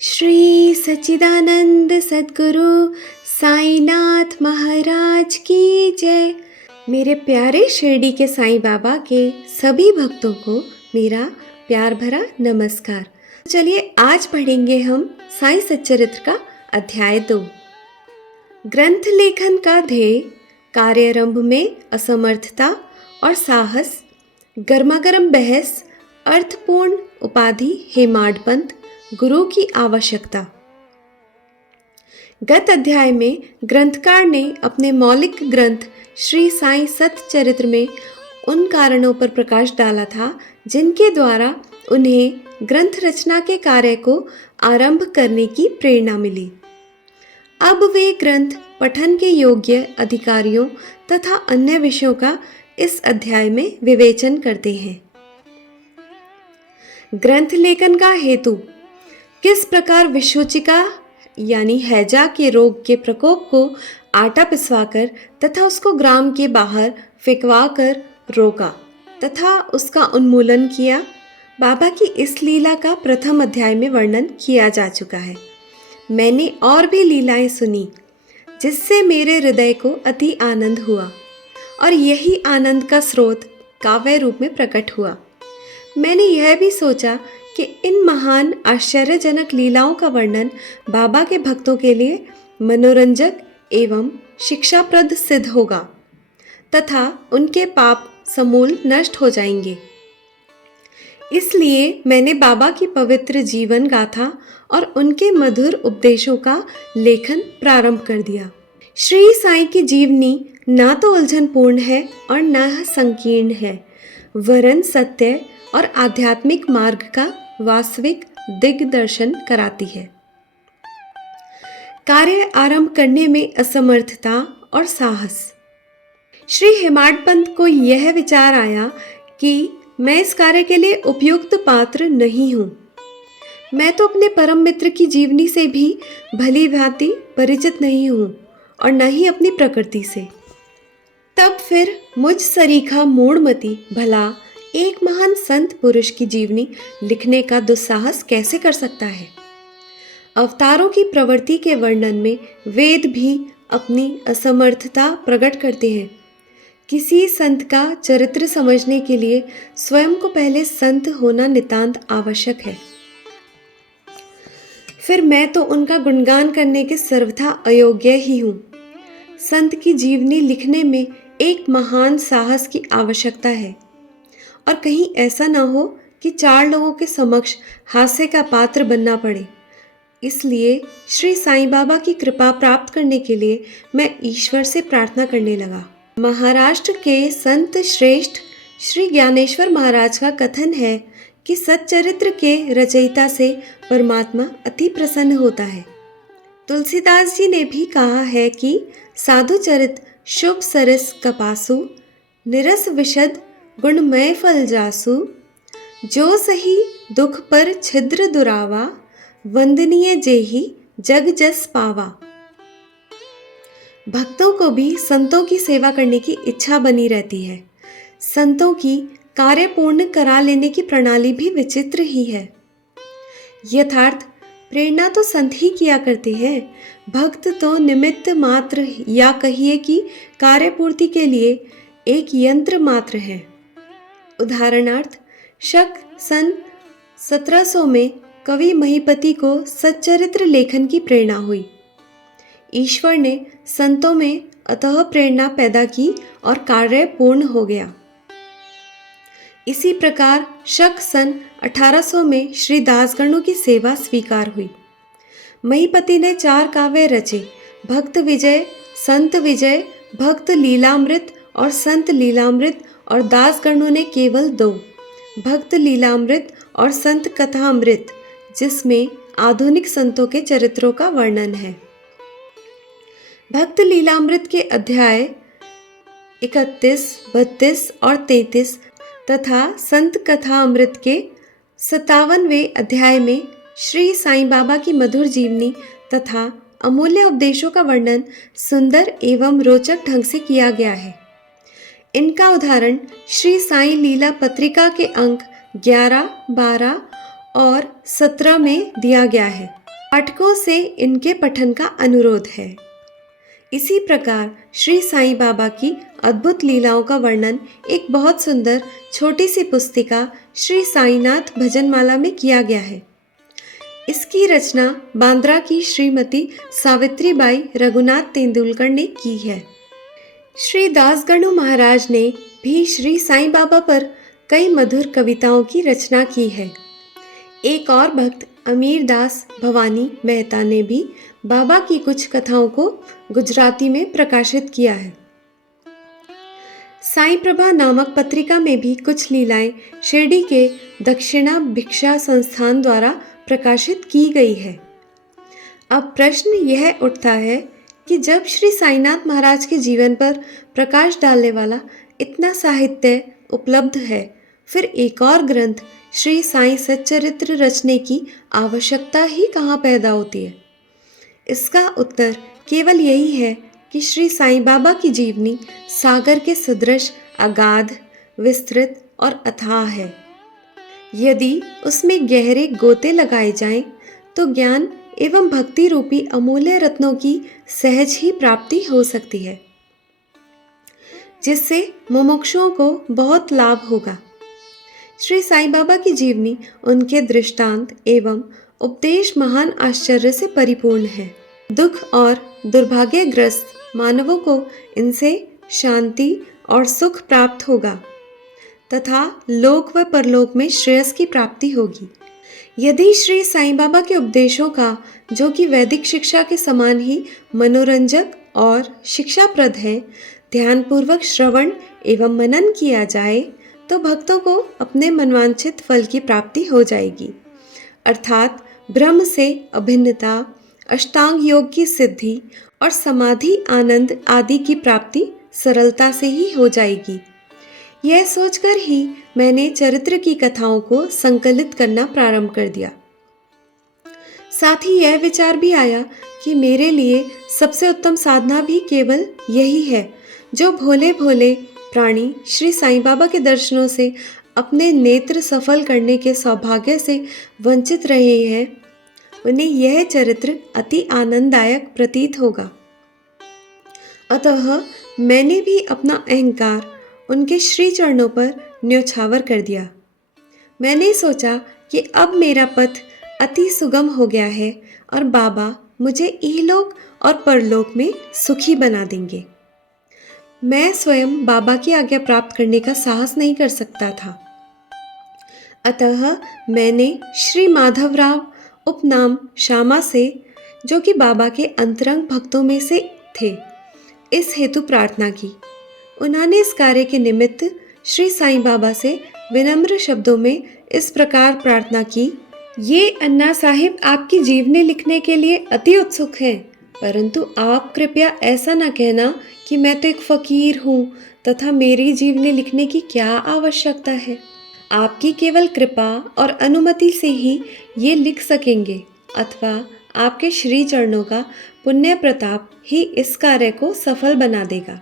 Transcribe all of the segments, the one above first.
श्री सच्चिदानंद सद्गुरु साईनाथ महाराज की जय। मेरे प्यारे शिरडी के साईं बाबा के सभी भक्तों को मेरा प्यार भरा नमस्कार। चलिए आज पढ़ेंगे हम साईं सच्चरित्र का अध्याय 2। ग्रंथ लेखन का ध्येय कार्यारंभ में असमर्थता और साहस, गर्मागर्म बहस, अर्थपूर्ण उपाधि हेमाडपंथ, गुरु की आवश्यकता। गत अध्याय में ग्रंथकार ने अपने मौलिक ग्रंथ श्री साईं सच्चरित्र में उन कारणों पर प्रकाश डाला था जिनके द्वारा उन्हें ग्रंथ रचना के कार्य को आरंभ करने की प्रेरणा मिली। अब वे ग्रंथ पठन के योग्य अधिकारियों तथा अन्य विषयों का इस अध्याय में विवेचन करते हैं। ग्रंथ लेखन का हेतु, किस प्रकार विषूचिका यानी हैजा के रोग के प्रकोप को आटा पिसवाकर तथा उसको ग्राम के बाहर फेंकवा कर रोका तथा उसका उन्मूलन किया। बाबा की इस लीला का प्रथम अध्याय में वर्णन किया जा चुका है। मैंने और भी लीलाएं सुनी जिससे मेरे हृदय को अति आनंद हुआ और यही आनंद का स्रोत काव्य रूप में प्रकट हुआ। मैंने यह भी सोचा कि इन महान आश्चर्यजनक लीलाओं का वर्णन बाबा के भक्तों के लिए मनोरंजक एवं शिक्षाप्रद सिद्ध होगा तथा उनके पाप समूल नष्ट हो जाएंगे। इसलिए मैंने बाबा की पवित्र जीवन गाथा और उनके मधुर उपदेशों का लेखन प्रारंभ कर दिया। श्री साईं की जीवनी ना तो उलझनपूर्ण है और न संकीर्ण है, वरन सत्य और आध्यात्मिक मार्ग का वास्तविक दिग्दर्शन कराती है। कार्य आरंभ करने में असमर्थता और साहस। श्री हेमाडपंत को यह विचार आया कि मैं इस कार्य के लिए उपयुक्त पात्र नहीं हूँ। मैं तो अपने परम मित्र की जीवनी से भी भली भांति परिचित नहीं हूँ और न ही अपनी प्रकृति से। तब फिर मुझ सरीखा मूढ़मती भला एक महान संत पुरुष की जीवनी लिखने का दुस्साहस कैसे कर सकता है। अवतारों की प्रवृत्ति के वर्णन में वेद भी अपनी असमर्थता प्रकट करते हैं। किसी संत का चरित्र समझने के लिए स्वयं को पहले संत होना नितांत आवश्यक है। फिर मैं तो उनका गुणगान करने के सर्वथा अयोग्य ही हूँ। संत की जीवनी लिखने में एक महान साहस की आवश्यकता है और कहीं ऐसा ना हो कि 4 लोगों के समक्ष हास्य का पात्र बनना पड़े। इसलिए श्री साईं बाबा की कृपा प्राप्त करने के लिए मैं ईश्वर से प्रार्थना करने लगा। महाराष्ट्र के संत श्रेष्ठ श्री ज्ञानेश्वर महाराज का कथन है कि सच्चरित्र के रचयिता से परमात्मा अति प्रसन्न होता है। तुलसीदास जी ने भी कहा है कि साधु चरित शुभ सरस कपासु, निरस विशद गुणमय फल जासु, जो सही दुख पर छिद्र दुरावा, वंदनीय जेहि जग जस पावा। भक्तों को भी संतों की सेवा करने की इच्छा बनी रहती है। संतों की कार्य पूर्ण करा लेने की प्रणाली भी विचित्र ही है। यथार्थ प्रेरणा तो संत ही किया करते हैं, भक्त तो निमित्त मात्र या कहिए कि कार्य पूर्ति के लिए एक यंत्र मात्र है। उदाहरणार्थ शक सन 1700 में कवि महीपति को सच्चरित्र लेखन की प्रेरणा हुई। ईश्वर ने संतों में अतः प्रेरणा पैदा की और कार्य पूर्ण हो गया। इसी प्रकार शक सन 1800 में श्री दासगणों की सेवा स्वीकार हुई। महीपति ने 4 काव्य रचे, भक्त विजय, संत विजय, भक्त लीलामृत और संत लीलामृत, और दासगणों ने केवल 2, भक्त लीलामृत और संत कथामृत, जिसमें आधुनिक संतों के चरित्रों का वर्णन है। भक्त लीलामृत के अध्याय 31, 32 और 33 तथा संत कथामृत के 57वें अध्याय में श्री साईं बाबा की मधुर जीवनी तथा अमूल्य उपदेशों का वर्णन सुंदर एवं रोचक ढंग से किया गया है। इनका उदाहरण श्री साईं लीला पत्रिका के अंक 11, 12 और 17 में दिया गया है। पाठकों से इनके पठन का अनुरोध है। इसी प्रकार श्री साईं बाबा की अद्भुत लीलाओं का वर्णन एक बहुत सुंदर छोटी सी पुस्तिका श्री साईनाथ भजनमाला में किया गया है। इसकी रचना बांद्रा की श्रीमती सावित्रीबाई रघुनाथ तेंदुलकर ने की है। श्री दासगणु महाराज ने भी श्री साईं बाबा पर कई मधुर कविताओं की रचना की है। एक और भक्त अमीर दास भवानी मेहता ने भी बाबा की कुछ कथाओं को गुजराती में प्रकाशित किया है। साईं प्रभा नामक पत्रिका में भी कुछ लीलाएं शिरडी के दक्षिणा भिक्षा संस्थान द्वारा प्रकाशित की गई है। अब प्रश्न यह उठता है कि जब श्री साईनाथ महाराज के जीवन पर प्रकाश डालने वाला इतना साहित्य उपलब्ध है, फिर एक और ग्रंथ श्री साईं सच्चरित्र रचने की आवश्यकता ही कहाँ पैदा होती है? इसका उत्तर केवल यही है कि श्री साईं बाबा की जीवनी सागर के सदृश अगाध, विस्तृत और अथाह है। यदि उसमें गहरे गोते लगाए जाएं, तो ज्ञान एवं भक्ति रूपी अमूल्य रत्नों की सहज ही प्राप्ति हो सकती है, जिससे मुमुक्षुओं को बहुत लाभ होगा। श्री साईं बाबा की जीवनी, उनके दृष्टांत एवं उपदेश महान आश्चर्य से परिपूर्ण है। दुख और दुर्भाग्यग्रस्त मानवों को इनसे शांति और सुख प्राप्त होगा तथा लोक व परलोक में श्रेयस की प्राप्ति होगी। यदि श्री साईं बाबा के उपदेशों का, जो कि वैदिक शिक्षा के समान ही मनोरंजक और शिक्षाप्रद है, ध्यानपूर्वक श्रवण एवं मनन किया जाए, तो भक्तों को अपने मनवांछित फल की प्राप्ति हो जाएगी, अर्थात ब्रह्म से अभिन्नता, अष्टांग योग की सिद्धि और समाधि आनंद आदि की प्राप्ति सरलता से ही हो जाएगी। यह सोचकर ही मैंने चरित्र की कथाओं को संकलित करना प्रारंभ कर दिया। साथ ही यह विचार भी आया कि मेरे लिए सबसे उत्तम साधना भी केवल यही है। जो भोले भोले प्राणी श्री साईं बाबा के दर्शनों से अपने नेत्र सफल करने के सौभाग्य से वंचित रहे हैं, उन्हें यह चरित्र अति आनंददायक प्रतीत होगा। अतः मैंने भी अपना अहंकार उनके श्री चरणों पर न्योछावर कर दिया। मैंने सोचा कि अब मेरा पथ अति सुगम हो गया है और बाबा मुझे इहलोक और परलोक में सुखी बना देंगे। मैं स्वयं बाबा की आज्ञा प्राप्त करने का साहस नहीं कर सकता था। अतः मैंने श्री माधवराव उपनाम श्यामा से, जो कि बाबा के अंतरंग भक्तों में से थे, इस हेतु प्रार्थना की। उन्होंने इस कार्य के निमित्त श्री साईं बाबा से विनम्र शब्दों में इस प्रकार प्रार्थना की। ये अन्ना साहिब आपकी जीवनी लिखने के लिए अति उत्सुक हैं, परंतु आप कृपया ऐसा न कहना कि मैं तो एक फकीर हूँ तथा मेरी जीवनी लिखने की क्या आवश्यकता है। आपकी केवल कृपा और अनुमति से ही ये लिख सकेंगे, अथवा आपके श्री चरणों का पुण्य प्रताप ही इस कार्य को सफल बना देगा।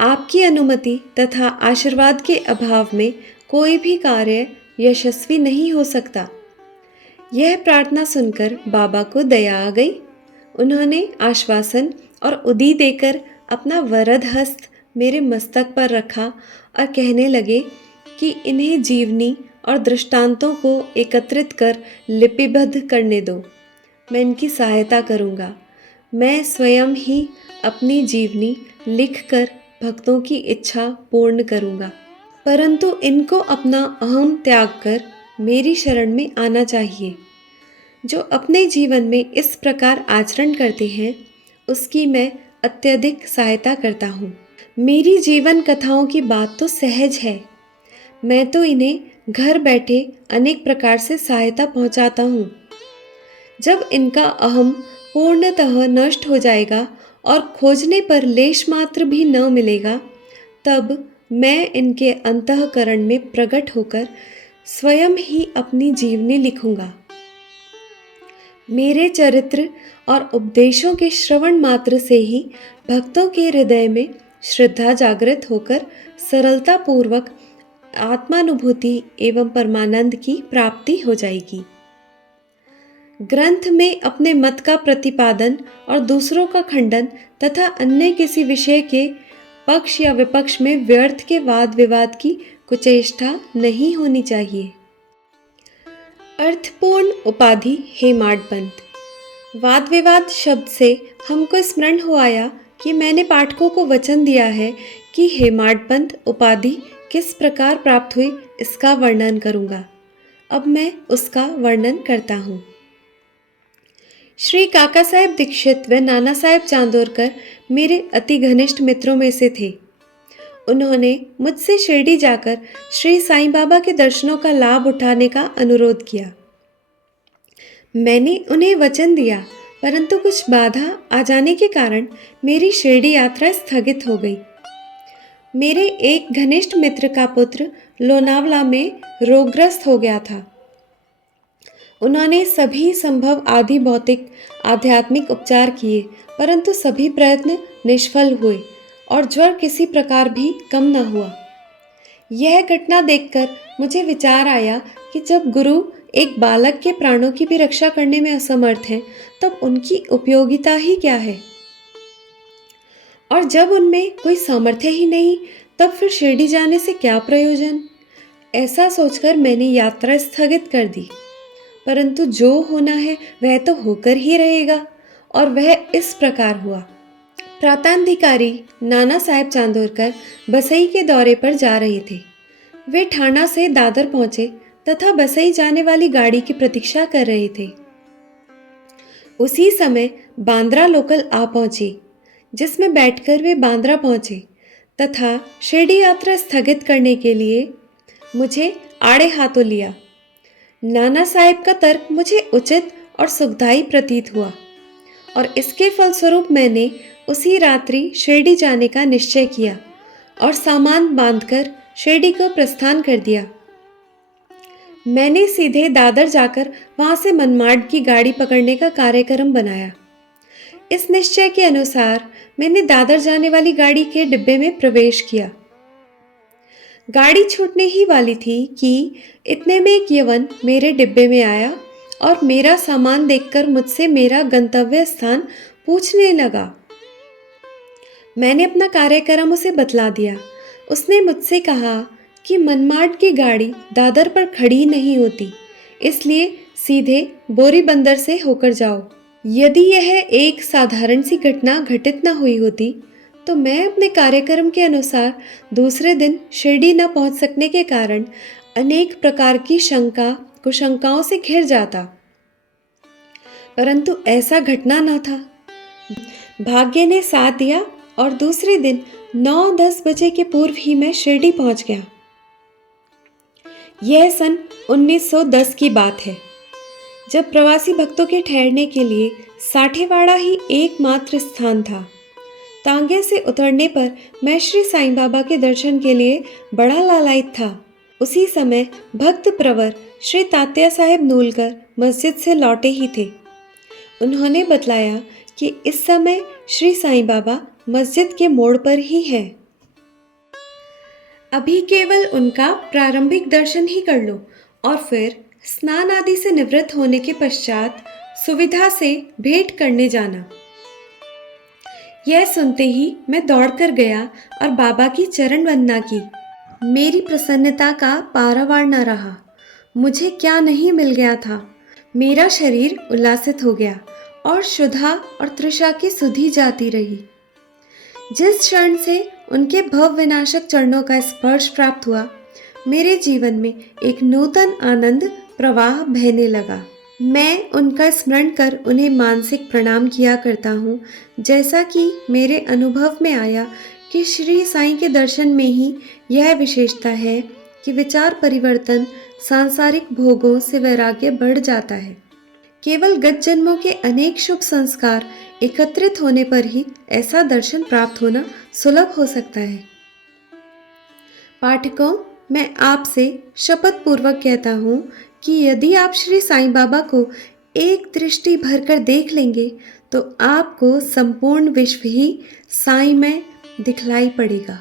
आपकी अनुमति तथा आशीर्वाद के अभाव में कोई भी कार्य यशस्वी नहीं हो सकता। यह प्रार्थना सुनकर बाबा को दया आ गई। उन्होंने आश्वासन और उदी देकर अपना वरद हस्त मेरे मस्तक पर रखा और कहने लगे कि इन्हें जीवनी और दृष्टांतों को एकत्रित कर लिपिबद्ध करने दो। मैं इनकी सहायता करूँगा। मैं स्वयं ही अपनी जीवनी लिखकर भक्तों की इच्छा पूर्ण करूँगा, परंतु इनको अपना अहम त्याग कर मेरी शरण में आना चाहिए। जो अपने जीवन में इस प्रकार आचरण करते हैं, उसकी मैं अत्यधिक सहायता करता हूँ। मेरी जीवन कथाओं की बात तो सहज है। मैं तो इन्हें घर बैठे अनेक प्रकार से सहायता पहुँचाता हूँ। जब इनका अहम पूर्णतः नष्ट हो जाएगा और खोजने पर लेश मात्र भी न मिलेगा, तब मैं इनके अंतःकरण में प्रकट होकर स्वयं ही अपनी जीवनी लिखूंगा। मेरे चरित्र और उपदेशों के श्रवण मात्र से ही भक्तों के हृदय में श्रद्धा जागृत होकर सरलता पूर्वक आत्मानुभूति एवं परमानंद की प्राप्ति हो जाएगी। ग्रंथ में अपने मत का प्रतिपादन और दूसरों का खंडन तथा अन्य किसी विषय के पक्ष या विपक्ष में व्यर्थ के वाद विवाद की कुचेष्टा नहीं होनी चाहिए। अर्थपूर्ण उपाधि हेमाडपंत। वाद विवाद शब्द से हमको स्मरण हो आया कि मैंने पाठकों को वचन दिया है कि हेमाडपंत उपाधि किस प्रकार प्राप्त हुई इसका वर्णन करूंगा। अब मैं उसका वर्णन करता हूँ। श्री काका साहेब दीक्षित व नाना साहेब चांदोरकर मेरे अति घनिष्ठ मित्रों में से थे। उन्होंने मुझसे शिरडी जाकर श्री साईं बाबा के दर्शनों का लाभ उठाने का अनुरोध किया। मैंने उन्हें वचन दिया, परंतु कुछ बाधा आ जाने के कारण मेरी शिरडी यात्रा स्थगित हो गई। मेरे एक घनिष्ठ मित्र का पुत्र लोनावला में रोगग्रस्त हो गया था। उन्होंने सभी संभव आदि भौतिक आध्यात्मिक उपचार किए, परंतु सभी प्रयत्न निष्फल हुए और ज्वर किसी प्रकार भी कम न हुआ। यह घटना देखकर मुझे विचार आया कि जब गुरु एक बालक के प्राणों की भी रक्षा करने में असमर्थ हैं, तब उनकी उपयोगिता ही क्या है। और जब उनमें कोई सामर्थ्य ही नहीं, तब फिर शिरडी जाने से क्या प्रयोजन। ऐसा सोचकर मैंने यात्रा स्थगित कर दी। परंतु जो होना है वह तो होकर ही रहेगा, और वह इस प्रकार हुआ। प्रांताधिकारी नाना साहेब चांदोरकर बसई के दौरे पर जा रहे थे। वे ठाणा से दादर पहुंचे तथा बसई जाने वाली गाड़ी की प्रतीक्षा कर रहे थे। उसी समय बांद्रा लोकल आ पहुंची, जिसमें बैठकर वे बांद्रा पहुंचे तथा शिरडी यात्रा स्थगित करने के लिए मुझे आड़े हाथों लिया। नाना साहेब का तर्क मुझे उचित और सुखदायी प्रतीत हुआ, और इसके फलस्वरूप मैंने उसी रात्रि शिरडी जाने का निश्चय किया और सामान बांधकर शिरडी का प्रस्थान कर दिया। मैंने सीधे दादर जाकर वहां से मनमाड की गाड़ी पकड़ने का कार्यक्रम बनाया। इस निश्चय के अनुसार मैंने दादर जाने वाली गाड़ी के डिब्बे में प्रवेश किया। गाड़ी छूटने ही वाली थी कि इतने में एक यवन मेरे डिब्बे में आया और मेरा सामान देखकर मुझसे मेरा गंतव्य स्थान पूछने लगा। मैंने अपना कार्यक्रम उसे बतला दिया। उसने मुझसे कहा कि मनमाड की गाड़ी दादर पर खड़ी नहीं होती, इसलिए सीधे बोरी बंदर से होकर जाओ। यदि यह एक साधारण सी घटना घटित न हुई होती तो मैं अपने कार्यक्रम के अनुसार दूसरे दिन शिरडी न पहुंच सकने के कारण अनेक प्रकार की शंका कुशंकाओं से घिर जाता, परंतु ऐसा घटना न था। भाग्य ने साथ दिया और दूसरे दिन 9-10 बजे के पूर्व ही मैं शिरडी पहुंच गया। यह सन 1910 की बात है, जब प्रवासी भक्तों के ठहरने के लिए साठेवाड़ा ही एकमात्र स्थान था। तांगे से उतरने पर मैं श्री साईं बाबा के दर्शन के लिए बड़ा लालायित था। उसी समय भक्त प्रवर श्री तात्या साहेब नूलकर मस्जिद से लौटे ही थे। उन्होंने बतलाया कि इस समय श्री साईं बाबा मस्जिद के मोड़ पर ही है। अभी केवल उनका प्रारंभिक दर्शन ही कर लो और फिर स्नान आदि से निवृत्त होने के पश्चात सुविधा से भेंट करने जाना। यह सुनते ही मैं दौड़कर गया और बाबा की चरण वंदना की। मेरी प्रसन्नता का पारावार न रहा। मुझे क्या नहीं मिल गया था। मेरा शरीर उल्लासित हो गया और क्षुधा और तृषा की सुधि जाती रही। जिस क्षण से उनके भव विनाशक चरणों का स्पर्श प्राप्त हुआ, मेरे जीवन में एक नूतन आनंद प्रवाह बहने लगा। मैं उनका स्मरण कर उन्हें मानसिक प्रणाम किया करता हूँ, जैसा कि मेरे अनुभव में आया कि श्री साईं के दर्शन में ही यह विशेषता है कि विचार परिवर्तन, सांसारिक भोगों से वैराग्य बढ़ जाता है। केवल गत जन्मों के अनेक शुभ संस्कार एकत्रित होने पर ही ऐसा दर्शन प्राप्त होना सुलभ हो सकता है। पाठकों, मैं आपसे शपथ पूर्वक कहता हूँ कि यदि आप श्री साईं बाबा को एक दृष्टि भरकर देख लेंगे तो आपको संपूर्ण विश्व ही साईं में दिखलाई पड़ेगा।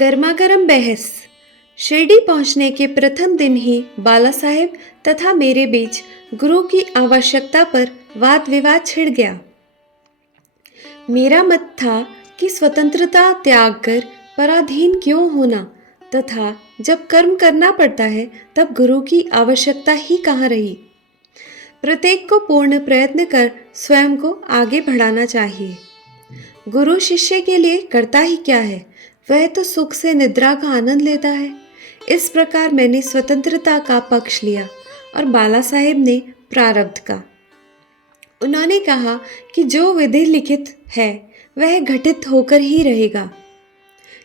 गर्मा गर्म बहस। शिरडी पहुंचने के प्रथम दिन ही बाला साहेब तथा मेरे बीच गुरु की आवश्यकता पर वाद विवाद छिड़ गया। मेरा मत था कि स्वतंत्रता त्याग कर पराधीन क्यों होना तथा जब कर्म करना पड़ता है तब गुरु की आवश्यकता ही कहाँ रही। प्रत्येक को पूर्ण प्रयत्न कर स्वयं को आगे बढ़ाना चाहिए। गुरु शिष्य के लिए करता ही क्या है, वह तो सुख से निद्रा का आनंद लेता है। इस प्रकार मैंने स्वतंत्रता का पक्ष लिया और बाला साहेब ने प्रारब्ध का। उन्होंने कहा कि जो विधि लिखित है वह घटित होकर ही रहेगा।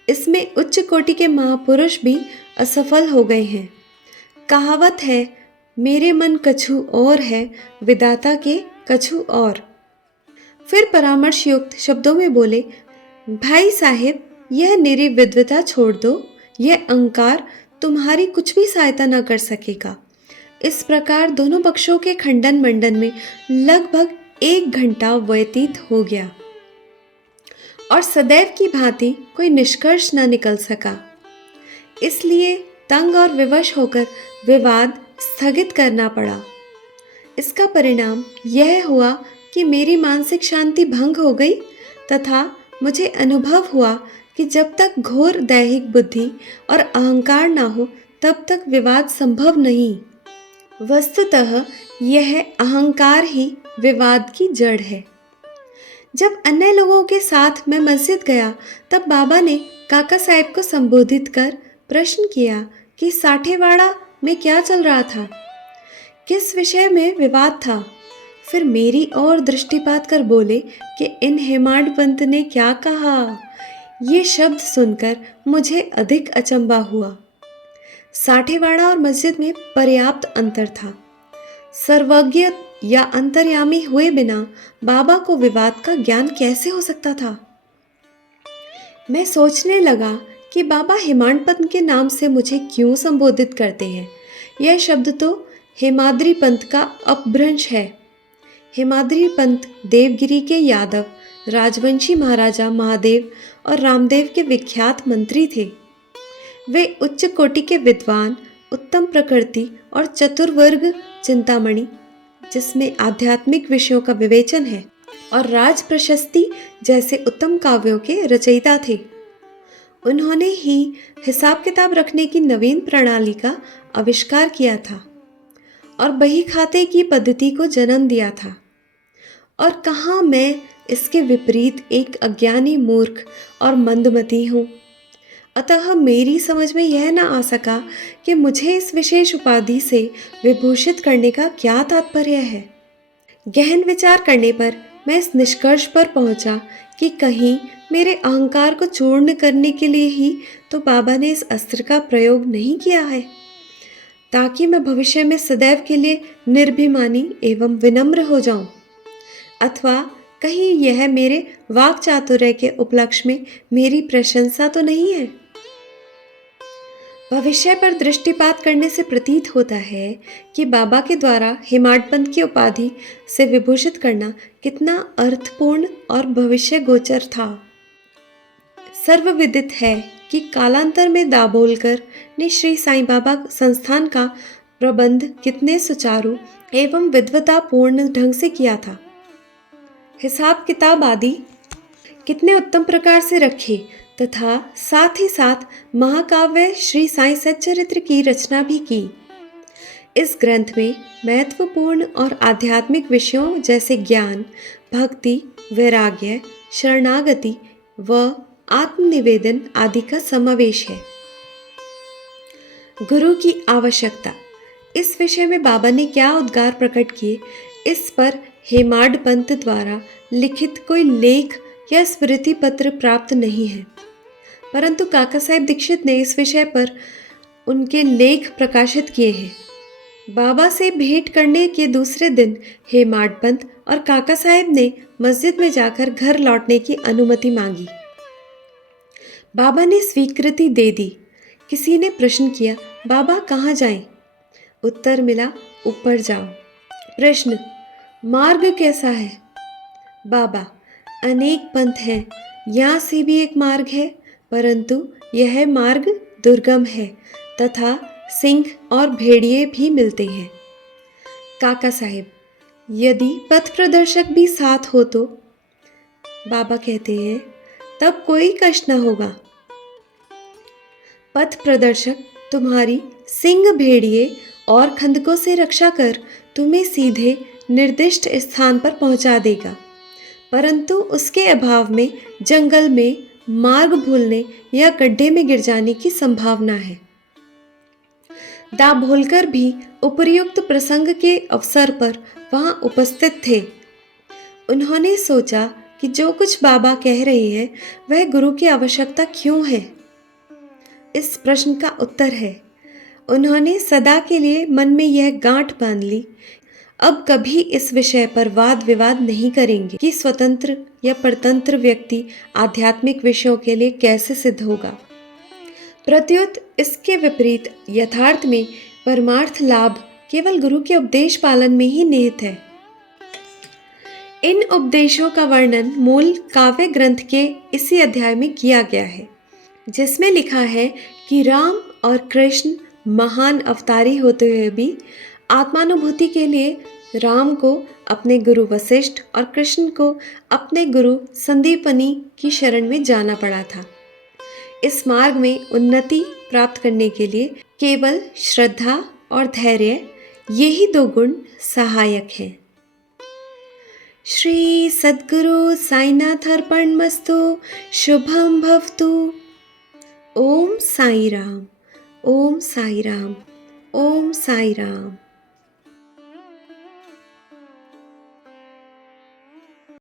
इसमें उच्च कोटि के महापुरुष भी असफल हो गए हैं। कहावत है, मेरे मन कछु और है, विधाता के कछु और। फिर परामर्श युक्त शब्दों में बोले, भाई साहेब, यह निरी विद्वता छोड़ दो, यह अहंकार तुम्हारी कुछ भी सहायता न कर सकेगा। इस प्रकार दोनों पक्षों के खंडन मंडन में लगभग 1 घंटा व्यतीत हो गया और सदैव की भांति कोई निष्कर्ष न निकल सका। इसलिए तंग और विवश होकर विवाद स्थगित करना पड़ा। इसका परिणाम यह हुआ कि मेरी मानसिक शांति भंग हो गई तथा मुझे अनुभव हुआ कि जब तक घोर दैहिक बुद्धि और अहंकार ना हो तब तक विवाद संभव नहीं। वस्तुतः यह अहंकार ही विवाद की जड़ है। जब अन्य लोगों के साथ मैं मस्जिद गया तब बाबा ने काका साहब को संबोधित कर प्रश्न किया कि साठेवाड़ा में क्या चल रहा था, किस विषय में विवाद था। फिर मेरी ओर दृष्टिपात कर बोले कि इन हेमाड पंत ने क्या कहा। ये शब्द सुनकर मुझे अधिक अचंबा हुआ। साठेवाड़ा और मस्जिद में पर्याप्त अंतर था। सर्वज्ञ या अंतर्यामी हुए बिना बाबा को विवाद का ज्ञान कैसे हो सकता था। मैं सोचने लगा कि बाबा हेमाडपंत के नाम से मुझे क्यों संबोधित करते हैं। यह शब्द तो हेमाद्री पंथ का अपभ्रंश है। हेमाद्री पंथ देवगिरी के यादव राजवंशी महाराजा महादेव और रामदेव के विख्यात मंत्री थे। वे उच्च कोटि के विद्वान, उत्तम प्रकृति और चतुर्वर्ग चिंतामणि, जिसमें आध्यात्मिक विषयों का विवेचन है, और राज प्रशस्ति जैसे उत्तम काव्यों के रचयिता थे। उन्होंने ही हिसाब किताब रखने की नवीन प्रणाली का आविष्कार किया था और बही खाते की पद्धति को जन्म दिया था। और कहाँ मैं इसके विपरीत एक अज्ञानी मूर्ख और मंदमती हूँ। अतः मेरी समझ में यह न आ सका कि मुझे इस विशेष उपाधि से विभूषित करने का क्या तात्पर्य है। गहन विचार करने पर मैं इस निष्कर्ष पर पहुंचा कि कहीं मेरे अहंकार को चूर्ण करने के लिए ही तो बाबा ने इस अस्त्र का प्रयोग नहीं किया है, ताकि मैं भविष्य में सदैव के लिए निर्भिमानी एवं विनम्र हो जाऊं। अथवा कहीं यह मेरे वाक चातुर्य के उपलक्ष्य में मेरी प्रशंसा तो नहीं है। भविष्य पर दृष्टिपात करने से प्रतीत होता है कि बाबा के द्वारा हेमाडपंत की उपाधि से विभूषित करना कितना अर्थपूर्ण और भविष्य गोचर था। सर्वविदित है कि कालांतर में दाभोलकर ने श्री साईं बाबा संस्थान का प्रबंध कितने सुचारू एवं विद्वतापूर्ण ढंग से किया था। हिसाब किताब आदि कितने उत्तम प्रकार से रखे तथा साथ ही साथ महाकाव्य श्री साईं सच्चरित्र की रचना भी की। इस ग्रंथ में महत्वपूर्ण और आध्यात्मिक विषयों जैसे ज्ञान, भक्ति, वैराग्य, शरणागति व आत्मनिवेदन आदि का समावेश है। गुरु की आवश्यकता, इस विषय में बाबा ने क्या उद्गार प्रकट किए, इस पर हेमाडपंत द्वारा लिखित कोई लेख या स्मृति पत्र प्राप्त नहीं है, परंतु काका साहेब दीक्षित ने इस विषय पर उनके लेख प्रकाशित किए हैं। बाबा से भेंट करने के दूसरे दिन हेमाडपंत और काका साहेब ने मस्जिद में जाकर घर लौटने की अनुमति मांगी। बाबा ने स्वीकृति दे दी। किसी ने प्रश्न किया, बाबा कहाँ जाएं? उत्तर मिला, ऊपर जाओ। प्रश्न, मार्ग कैसा है? बाबा, अनेक पंथ हैं, यहाँ से भी एक मार्ग है, परंतु यह मार्ग दुर्गम है, तथा सिंह और भेड़िए भी मिलते हैं। काका साहेब, यदि पथ प्रदर्शक भी साथ हो तो? बाबा कहते हैं, तब कोई कष्ट न होगा। पथ प्रदर्शक तुम्हारी सिंह, भेड़िए और खंदकों से रक्षा कर तुम्हें सीधे निर्दिष्ट स्थान पर पहुंचा देगा, परंतु उसके अभाव में जंगल में मार्ग भूलने या गड्ढे में गिर जाने की संभावना है। दाभोलकर भी उपर्युक्त प्रसंग के अवसर पर वहां उपस्थित थे। उन्होंने सोचा कि जो कुछ बाबा कह रहे हैं वह गुरु की आवश्यकता क्यों है। इस प्रश्न का उत्तर है, उन्होंने सदा के लिए मन में यह गांठ बांध ली, अब कभी इस विषय पर वाद विवाद नहीं करेंगे कि स्वतंत्र या परतंत्र व्यक्ति आध्यात्मिक विषयों के लिए कैसे सिद्ध होगा। प्रत्युत इसके विपरीत यथार्थ में परमार्थ लाभ केवल गुरु के उपदेश पालन में ही निहित है। इन उपदेशों का वर्णन मूल काव्य ग्रंथ के इसी अध्याय में किया गया है, जिसमें लिखा है कि राम और कृष्ण महान अवतारी होते हुए भी आत्मानुभूति के लिए राम को अपने गुरु वशिष्ठ और कृष्ण को अपने गुरु संदीपनी की शरण में जाना पड़ा था। इस मार्ग में उन्नति प्राप्त करने के लिए केवल श्रद्धा और धैर्य, यही दो गुण सहायक हैं। श्री सद्गुरु साईनाथ अर्पणमस्तु। शुभम भवतु। ओम साई राम, ओम साई राम, ओम साई राम।